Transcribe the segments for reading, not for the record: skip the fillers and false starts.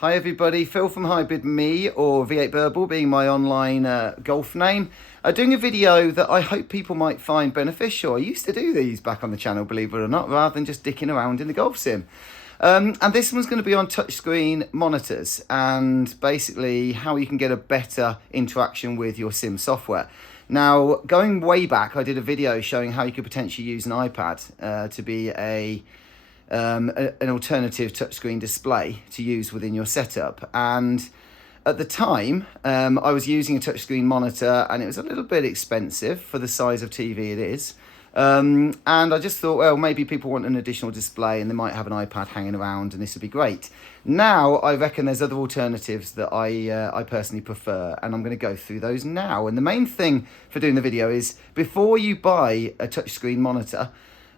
Hi everybody, Phil from Hybrid Me, or V8 Burble being my online golf name. Doing a video that I hope people might find beneficial. I used to do these back on the channel, believe it or not, rather than just dicking around in the golf sim. And this one's going to be on touchscreen monitors and basically how you can get a better interaction with your sim software. Now, going way back, I did a video showing how you could potentially use an iPad to be an alternative touchscreen display to use within your setup. And at the time, I was using a touchscreen monitor and it was a little bit expensive for the size of TV it is. And I just thought, well, maybe people want an additional display and they might have an iPad hanging around and this would be great. Now, I reckon there's other alternatives that I personally prefer, and I'm going to go through those now. And the main thing for doing the video is, before you buy a touchscreen monitor,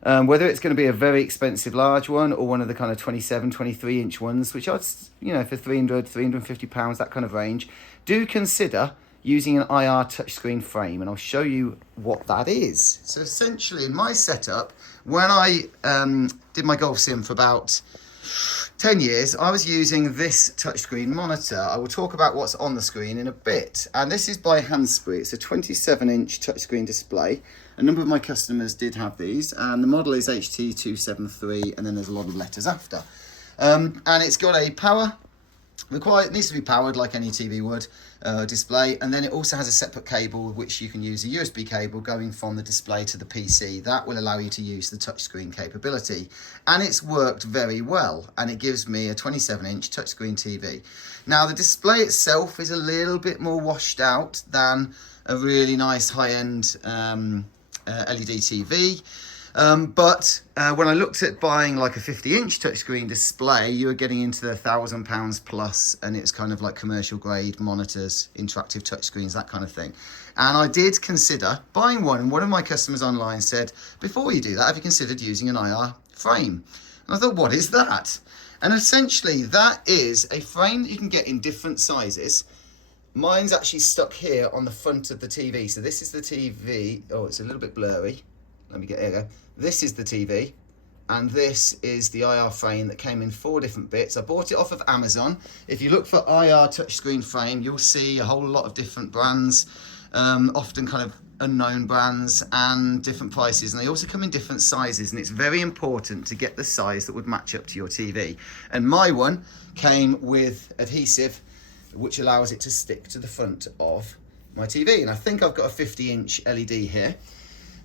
whether it's going to be a very expensive large one or one of the kind of 27, 23 inch ones, which are, for 300, 350 pounds, that kind of range, do consider using an IR touchscreen frame, and I'll show you what that is. So essentially in my setup, when I did my golf sim for about 10 years, I was using this touchscreen monitor. I will talk about what's on the screen in a bit. And this is by Handspree. It's a 27-inch touchscreen display. A number of my customers did have these, and the model is HT273, and then there's a lot of letters after. And it's got a power required. It needs to be powered like any TV would display, and then it also has a separate cable which you can use a USB cable going from the display to the PC. That will allow you to use the touchscreen capability, and it's worked very well, and it gives me a 27-inch touchscreen TV. Now the display itself is a little bit more washed out than a really nice high-end LED TV. But when I looked at buying like a 50-inch touchscreen display, you were getting into the £1,000 plus, and it's kind of like commercial grade monitors, interactive touchscreens, that kind of thing. And I did consider buying one, and one of my customers online said, before you do that, have you considered using an IR frame? And I thought, what is that? And essentially that is a frame that you can get in different sizes. Mine's actually stuck here on the front of the TV. So this is the TV. Oh, it's a little bit blurry. Let me get here. This is the TV, and this is the IR frame that came in 4 different bits. I bought it off of Amazon. If you look for IR touchscreen frame, you'll see a whole lot of different brands, often kind of unknown brands, and different prices, and they also come in different sizes, and it's very important to get the size that would match up to your TV. And my one came with adhesive which allows it to stick to the front of my TV, and I think I've got a 50-inch LED here.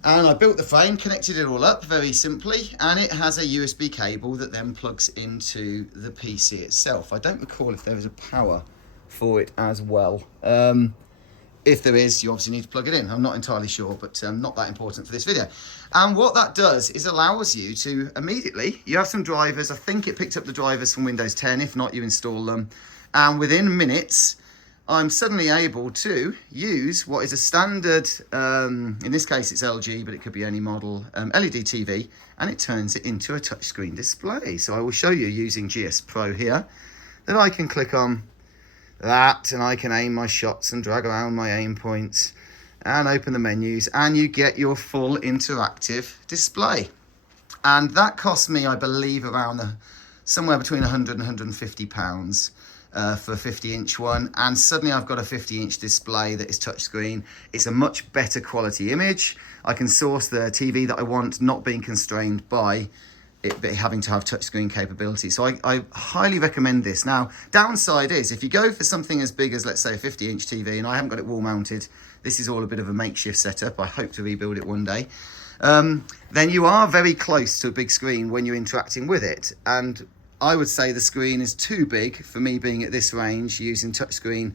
And I built the frame, connected it all up very simply, and it has a USB cable that then plugs into the PC itself. I don't recall if there is a power for it as well. If there is, you obviously need to plug it in. I'm not entirely sure, but not that important for this video. And what that does is allows you to immediately, you have some drivers. I think it picked up the drivers from Windows 10. If not, you install them. And within minutes, I'm suddenly able to use what is a standard, in this case it's LG, but it could be any model, LED TV, and it turns it into a touchscreen display. So I will show you using GS Pro here that I can click on that, and I can aim my shots and drag around my aim points and open the menus, and you get your full interactive display. And that cost me, I believe, around somewhere between 100 and 150 pounds. For a 50-inch one, and suddenly I've got a 50-inch display that is touchscreen. It's a much better quality image. I can source the TV that I want, not being constrained by it having to have touchscreen capability. So I highly recommend this. Now, downside is, if you go for something as big as, let's say, a 50-inch TV, and I haven't got it wall mounted, this is all a bit of a makeshift setup. I hope to rebuild it one day. Then you are very close to a big screen when you're interacting with it, and I would say the screen is too big for me being at this range using touchscreen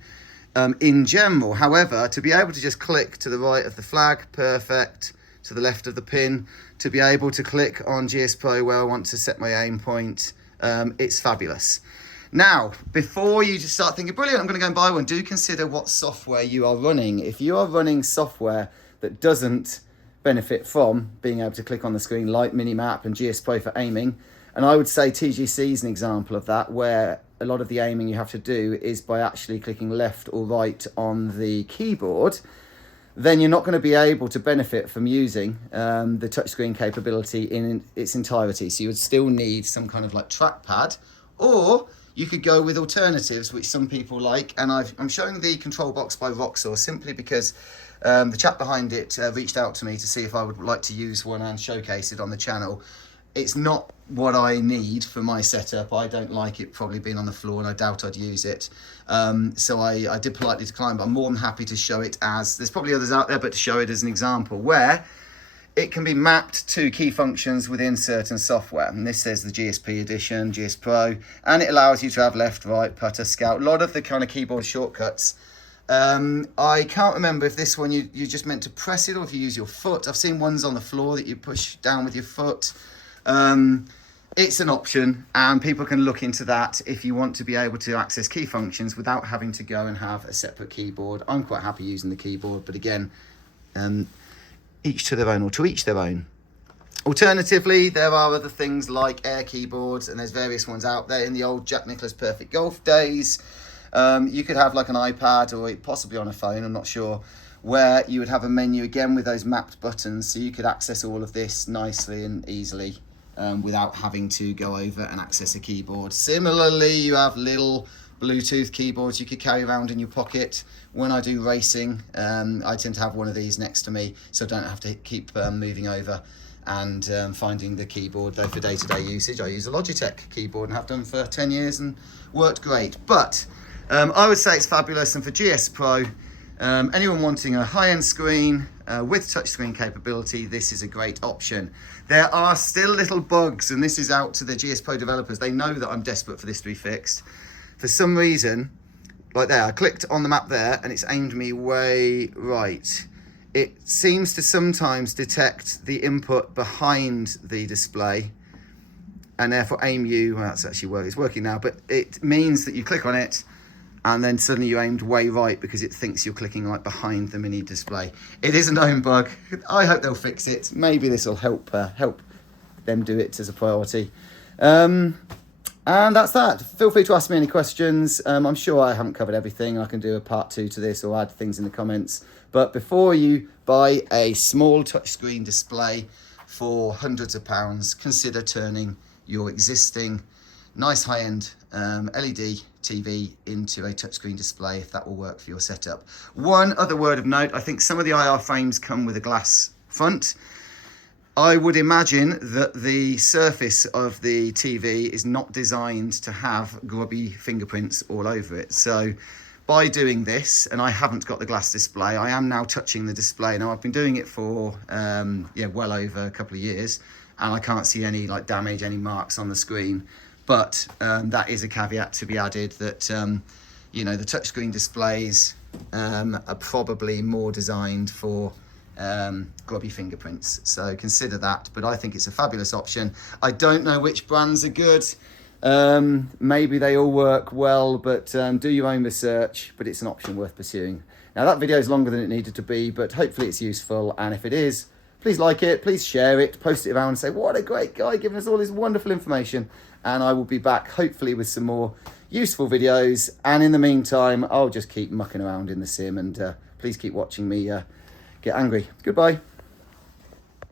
in general. However, to be able to just click to the right of the flag, perfect, to the left of the pin, to be able to click on GS Pro where I want to set my aim point, it's fabulous. Now, before you just start thinking, brilliant, I'm going to go and buy one, do consider what software you are running. If you are running software that doesn't benefit from being able to click on the screen, like Minimap and GS Pro for aiming, and I would say TGC is an example of that, where a lot of the aiming you have to do is by actually clicking left or right on the keyboard, then you're not going to be able to benefit from using the touchscreen capability in its entirety. So you would still need some kind of like trackpad, or you could go with alternatives, which some people like. And I'm showing the control box by Roxor simply because the chap behind it reached out to me to see if I would like to use one and showcase it on the channel. It's not what I need for my setup. I don't like it probably being on the floor, and I doubt I'd use it. So I did politely decline, but I'm more than happy to show it as, there's probably others out there, but to show it as an example where it can be mapped to key functions within certain software. And this says the GSP edition, GS Pro, and it allows you to have left, right, putter, scout, a lot of the kind of keyboard shortcuts. I can't remember if this one you just meant to press it or if you use your foot. I've seen ones on the floor that you push down with your foot. It's an option, and people can look into that if you want to be able to access key functions without having to go and have a separate keyboard. I'm quite happy using the keyboard, but again, each to their own, or to each their own. Alternatively, there are other things like Air keyboards, and there's various ones out there. In the old Jack Nicklaus Perfect Golf days, you could have like an iPad or possibly on a phone, I'm not sure, where you would have a menu again with those mapped buttons, so you could access all of this nicely and easily without having to go over and access a keyboard. Similarly, you have little Bluetooth keyboards you could carry around in your pocket. When I do racing, I tend to have one of these next to me, so I don't have to keep moving over and finding the keyboard. Though for day-to-day usage, I use a Logitech keyboard and have done for 10 years and worked great. But I would say it's fabulous, and for GS Pro, anyone wanting a high-end screen with touchscreen capability, this is a great option. There are still little bugs, and this is out to the GS Pro developers. They know that I'm desperate for this to be fixed. For some reason, like there, I clicked on the map there and it's aimed me way right. It seems to sometimes detect the input behind the display and therefore aim you. Well, that's actually working. It's working now, but it means that you click on it and then suddenly you're aimed way right because it thinks you're clicking like behind the mini display. It is a known bug. I hope they'll fix it. Maybe this will help them do it as a priority. And that's that. Feel free to ask me any questions. I'm sure I haven't covered everything. I can do a part 2 to this or add things in the comments. But before you buy a small touchscreen display for hundreds of pounds, consider turning your existing nice high-end LED TV into a touchscreen display if that will work for your setup. One other word of note, I think some of the IR frames come with a glass front. I would imagine that the surface of the TV is not designed to have grubby fingerprints all over it. So by doing this, and I haven't got the glass display, I am now touching the display. Now I've been doing it for well over a couple of years, and I can't see any like damage, any marks on the screen. But that is a caveat to be added that the touchscreen displays are probably more designed for grubby fingerprints, so consider that. But I think it's a fabulous option. I don't know which brands are good. Maybe they all work well, but do your own research. But it's an option worth pursuing. Now that video is longer than it needed to be, but hopefully it's useful, and if it is, please like it, please share it, post it around and say what a great guy giving us all this wonderful information. And I will be back hopefully with some more useful videos, and in the meantime I'll just keep mucking around in the sim, and please keep watching me get angry. Goodbye.